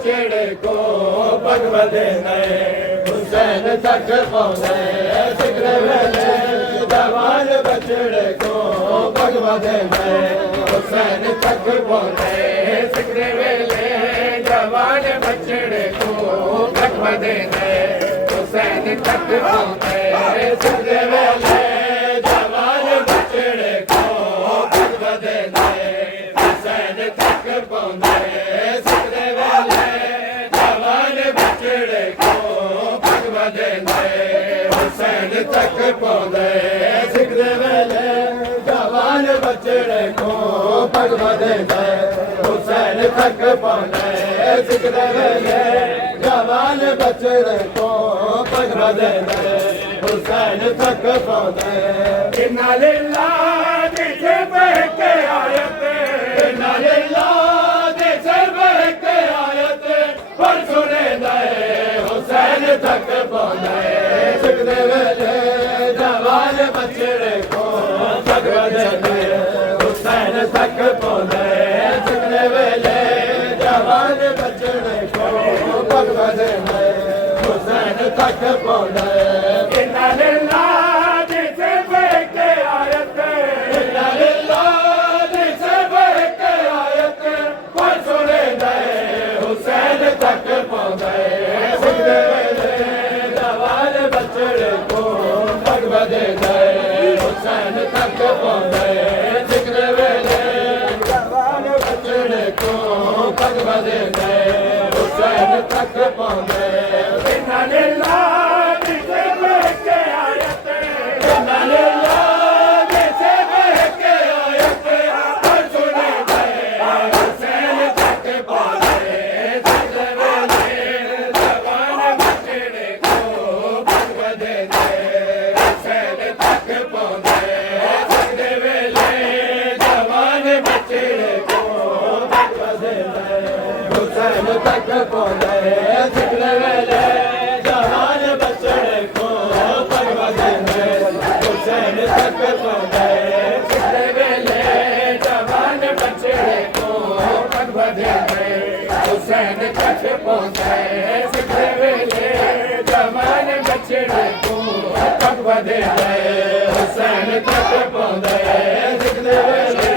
बछड़े को भगवदे नए हुसैन तक पौधे सिकरे वेले जवान बछड़े को भगवदे नए हुसैन तक पौधे सिकरे वेले जवान बछड़े को भगवदे नए हुसैन तक पौधे सिकरे वेले जवान बछड़े को भगवदे नए हुसैन तक पौधे सिकरे वेले जवान बछड़े को भगवदे नए हुसैन तक पौधे सिकरे वेले जवान बछड़े को भगवदे नए हुसैन तक पौधे सिकरे वेले जवान बछड़े को भगवदे नए हुसैन तक पौधे इन्ना लिल्लाह जिसे बह के आयत इन्ना लिल्लाह जिसे बह के आयत पर सुने नए हुसैन तक पौधे सिकरे वेले जवान बछड़े को भगवदे नए हुसैन तक पौधे सिकरे वेले जवान बछड़े को भगवदे नए हुसैन तक पौधे इन्ना लिल्लाह जिसे बह के आयत इन्ना लिल्लाह जिसे बह के आयत पर सुने नए हुसैन तक पौधे सिकरे वेले जवान बछड़े को भगवदे नए हुसैन तक पौधे सिकरे वेले जवान बछड़े को भगवदे नए हुसैन तक पौधे इन्ना लिल्लाह जिसे बह के आयत इन्ना लिल्लाह जिसे बह के आयत पर सुने नए हुसैन तक पौधे सिकरे वेले जवान बछड़े को भगवदे नए हुसैन तक पौधे सिकरे वेले जवान बछड़े को भगवदे नए हुसैन तक पौधे सिकरे वेले जवान बछड़े को भगवदे नए हुसैन तक पौधे सिकरे वेले जवान बछड़े को भगवदे नए हुसैन तक पौधे सिकरे वेले जवान बछड़े को भगवदे नए हुसैन तक पौधे सिकरे वेले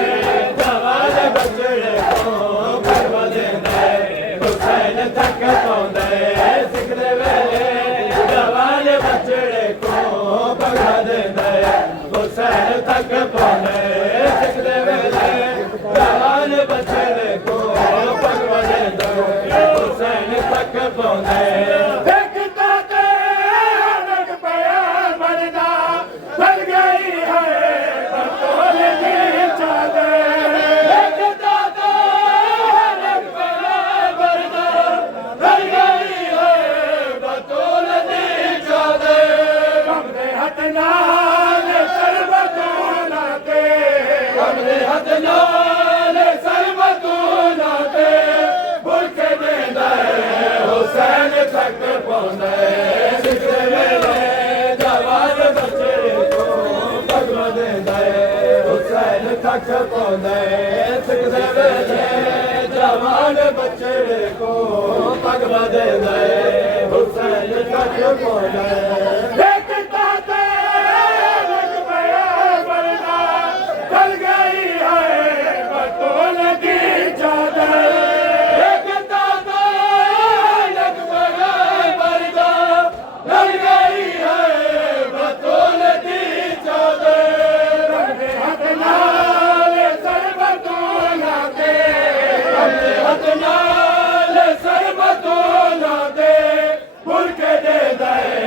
जवान बछड़े को भगवदे नए हुसैन तक पौधे सिकरे वेले जवान बछड़े को भगवदे नए हुसैन तक पौधे सिकरे वेले जवान बछड़े को भगवदे नए हुसैन तक पौधे देखता ते अलग पया मरना बन गई है बतौल की चादर देखता ते अलग पया मरना बन गई है बतौल की चादर हमने हथ नाल सरबतूना के हमने हथ नाल सरबतूना के बुलक दे नए हुसैन तक पौधे सिकरे वेले जवान बछड़े को भगवदे नए हुसैन तक पौधे सिकरे वेले जवान बछड़े को भगवदे नए हुसैन तक पौधे देखता ते अलग पया मरना ढल गई है बतौल की चादर देखता ते अलग पया मरना ढल गई है बतौल की चादर हमने हथ नाल सरबतूना के हमने हथ नाल सरबतूना के बुलक दे नए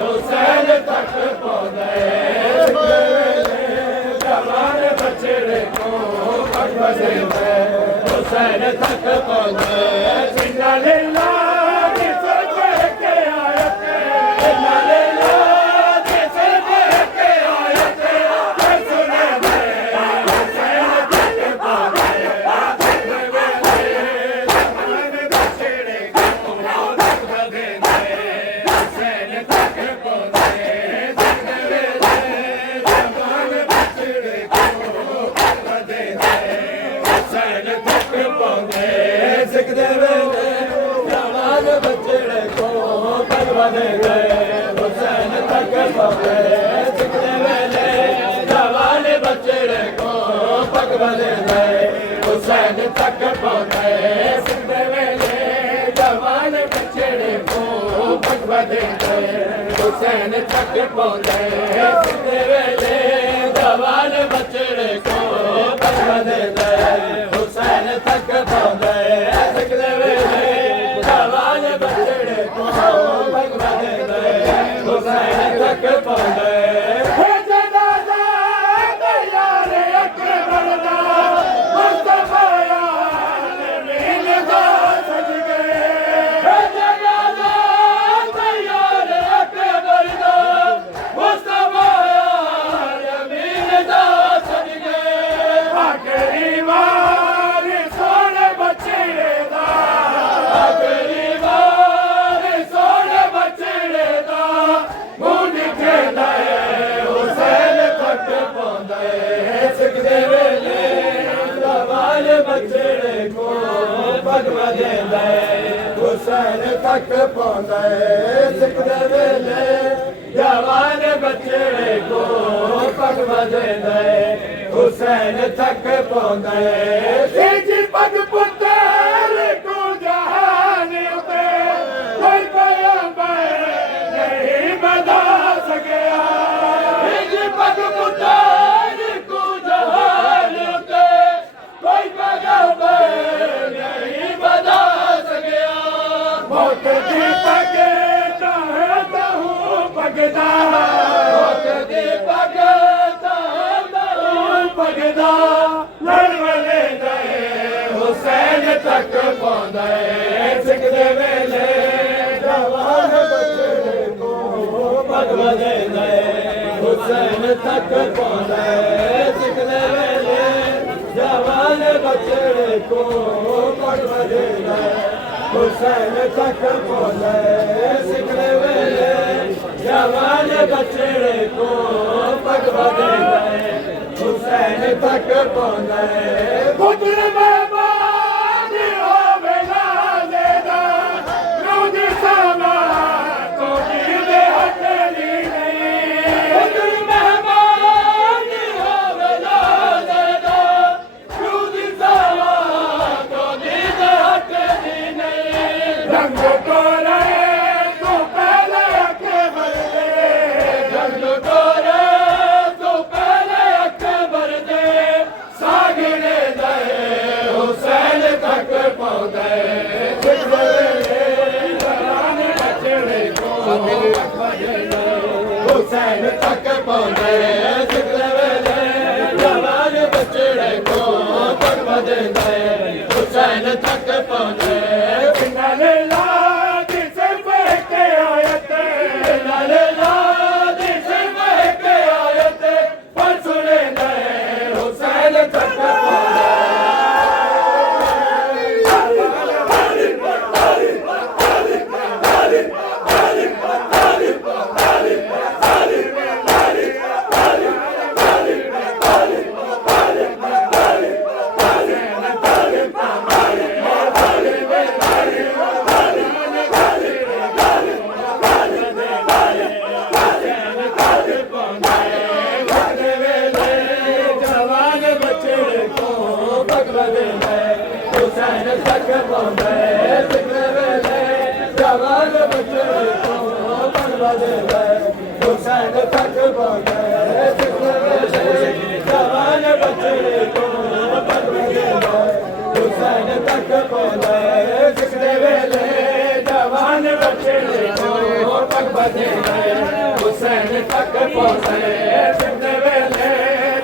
हुसैन तक पौधे जवान बछड़े को भगवदे नए हुसैन तक पौधे इन्ना लिल्लाह जिसे बह के आयत इन्ना लिल्लाह जिसे बह के आयत पर सुने नए हुसैन तक पौधे सिकरे वेले जवान बछड़े को भगवदे नए हुसैन तक पौधे सिकरे वेले जवान बछड़े को भगवदे नए हुसैन तक पौधे सिकरे बदे हुसैन तक पहुंचे सिखने वेले जवान बचड़े को पग बदे हुसैन तक पहुंचे सिखने वेले जवान बचड़े को पग बदे हुसैन तक पहुंचे सिखने वेले जवान बचड़े को पग बदे हुसैन तक पहुंचे सिखने वेले जवान बचड़े को पग बदे हुसैन तक पहुंचे बचड़े को पग बदे हुसैन तक पहुंचे सिखने वेले जवान बचड़े को पग बदे हुसैन तक पहुंचे पग पुत्र को जहान उते कोई पैगंबर नहीं बता सकिया पग पुत्र को जहान उते कोई पैगंबर नहीं बता सकिया मौत दी पगे चाहता हूँ पगदा मौत दी पगे चाहता हूँ पगदा लड़वले गए हुसैन तक पहुंचे सिखने वेले जवान बचड़े को पग बदे हुसैन तक पहुंचे सिखने वेले जवान बचड़े को पग बदे हुसैन तक पहुंचे सिखने वेले जवान बचड़े को पग बदे हुसैन तक पहुंचे पुत्र मेहमान हो बेला देना रोज सामा को दिल हटली नहीं पुत्र मेहमान हो बेला देना रोज सामा को दिल हटली नहीं रंग को रहे तो पहले के बरदे रंग को रहे तो पहले के बरदे सागने दे हुसैन तक पहुंचे जवान बचड़े को हुसैन तक पहुंचे सिखने वेले जवान बचड़े को पग बदे हुसैन तक पहुंचे नाले लाद से बहके आयते नाले लाद से बहके आयते पर सुने गए हुसैन तक हुसैन तक पहुंचे सिखने वेले जवान बचड़े को पग बदे हुसैन तक पहुंचे सिखने वेले जवान बचड़े को पग बदे हुसैन तक पहुंचे सिखने वेले जवान बचड़े को पग बदे हुसैन तक पहुंचे सिखने वेले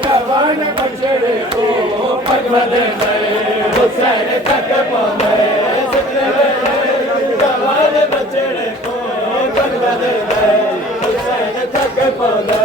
जवान बचड़े को पग बदे हुसैन तक पहुंचे सिखने वेले जवान बचड़े को पग बदे हुसैन तक पहुंचे